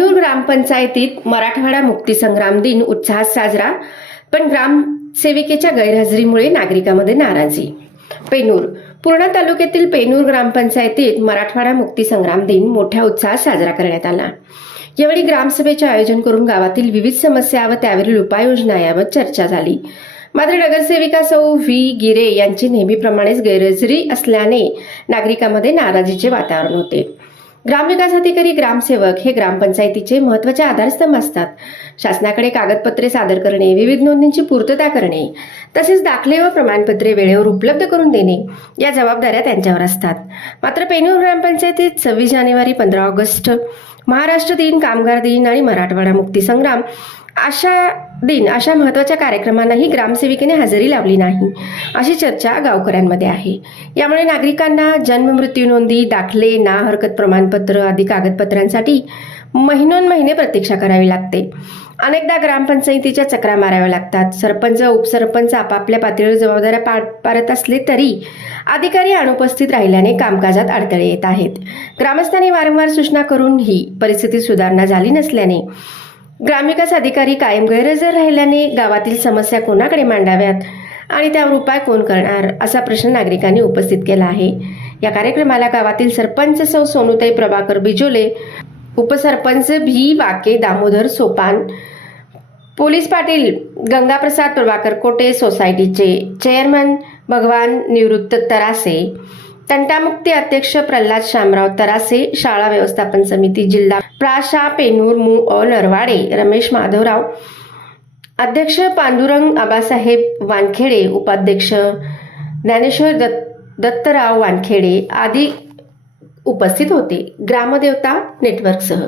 ग्रामपंचायतीत मराठवाडा मुक्तीसंग्राम दिन उत्साहात साजरा पण ग्रामसेविकेच्या गैरहजेरीमुळे नागरिकांमध्ये नाराजी. पेनूर पूर्णा तालुक्यातील पेनूर ग्रामपंचायतीत मराठवाडा मुक्तीसंग्राम दिन मोठ्या उत्साहात साजरा करण्यात आला. यावेळी ग्रामसभेचे आयोजन करून गावातील विविध समस्या व त्यावरील उपाययोजना यावर चर्चा झाली. मात्र नगरसेविका सौ. व्ही. गिरे यांची नेहमीप्रमाणेच गैरहजेरी असल्याने नागरिकांमध्ये नाराजीचे वातावरण होते. ग्रामविकास अधिकारी ग्रामसेवक हे ग्रामपंचायतीचे महत्त्वाचे आधारस्तंभ असतात. शासनाकडे कागदपत्रे सादर करणे विविध नोंदींची पूर्तता करणे तसेच दाखले व प्रमाणपत्रे वेळेवर उपलब्ध करून देणे या जबाबदाऱ्या त्यांच्यावर असतात. मात्र पेनूर ग्रामपंचायतीत सव्वीस जानेवारी पंधरा ऑगस्ट महाराष्ट्र दिन कामगार दिन आणि मराठवाडा मुक्ती संग्राम अशा दिन अशा महत्त्वाच्या कार्यक्रमांनाही ग्रामसेविकेने हजेरी लावली नाही अशी चर्चा गावकऱ्यांमध्ये आहे. यामुळे नागरिकांना जन्म मृत्यू नोंदी दाखले ना हरकत प्रमाणपत्र आदी कागदपत्रांसाठी महिनोन महिने प्रतीक्षा करावी लागते. अनेकदा ग्रामपंचायतीच्या चक्रा माराव्या लागतात. सरपंच उपसरपंच आपापल्या पातळीवर जबाबदाऱ्या पार पारत असले तरी अधिकारी अनुपस्थित राहिल्याने कामकाजात अडथळे येत आहेत. ग्रामस्थांनी वारंवार सूचना करून ही परिस्थिती सुधारणा झाली नसल्याने ग्रामविकास अधिकारी कायम गैरहजर राहिल्याने गावातील समस्या कोणाकडे मांडाव्यात? आणि त्यावर उपाय कोण करणार? असा प्रश्न नागरिकांनी उपस्थित केला आहे. या कार्यक्रमाला गावातील सरपंच सौ सोनुताई प्रभाकर बिजोले उपसरपंच भी वाके दामोदर सोपान पोलीस पाटील गंगाप्रसाद प्रभाकर कोटे सोसायटीचे चेअरमन भगवान निवृत्त तरासे तंटामुक्ती अध्यक्ष प्रल्हाद शामराव तरासे शाळा व्यवस्थापन समिती जिल्हा प्राशा पेनूर मु. अ. नरवाडे रमेश माधवराव अध्यक्ष पांडुरंग आबासाहेब वानखेडे उपाध्यक्ष ज्ञानेश्वर दत्त दत्तराव वानखेडे आदी उपस्थित होते. ग्रामदेवता नेटवर्कसह.